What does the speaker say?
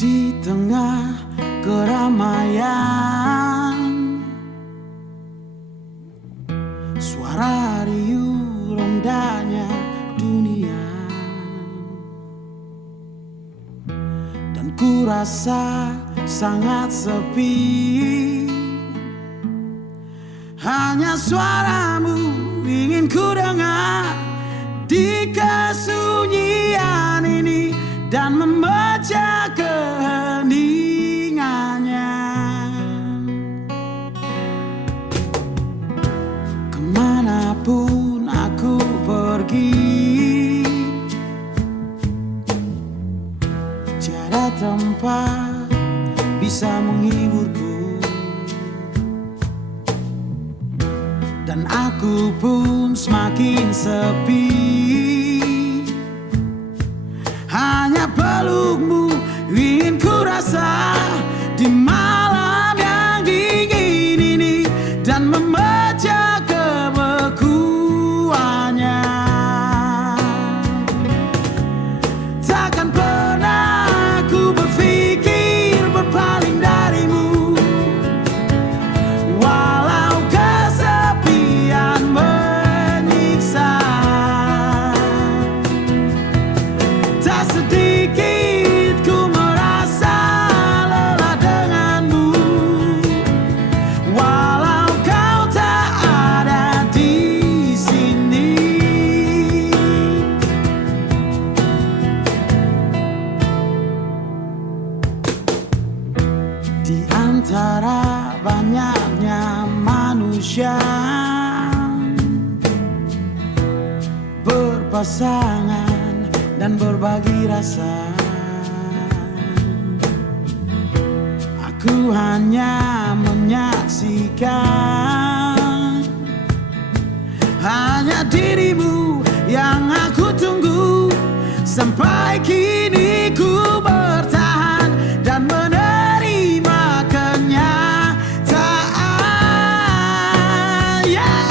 Di tengah keramaian, suara riuh rondanya dunia, dan ku rasa sangat sepi. Hanya suaramu ingin ku dengar di kesunyian ini dan membaca keheningannya. Kemanapun aku pergi, tiada tempat bisa menghiburku, dan aku pun semakin sepi. Hanya pelukmu ingin ku rasa di malam yang dingin ini dan membaca kebekuannya. Takkan pernah aku berpikir berpaling darimu, walau kesepian menyiksa. Tak sedikit ku merasa lelah denganmu, walau kau tak ada di sini. Di antara banyaknya manusia berpasangan dan berbagi rasa, aku hanya menyaksikan. Hanya dirimu yang aku tunggu, sampai kini ku bertahan dan menerima kenyataan. Yeah.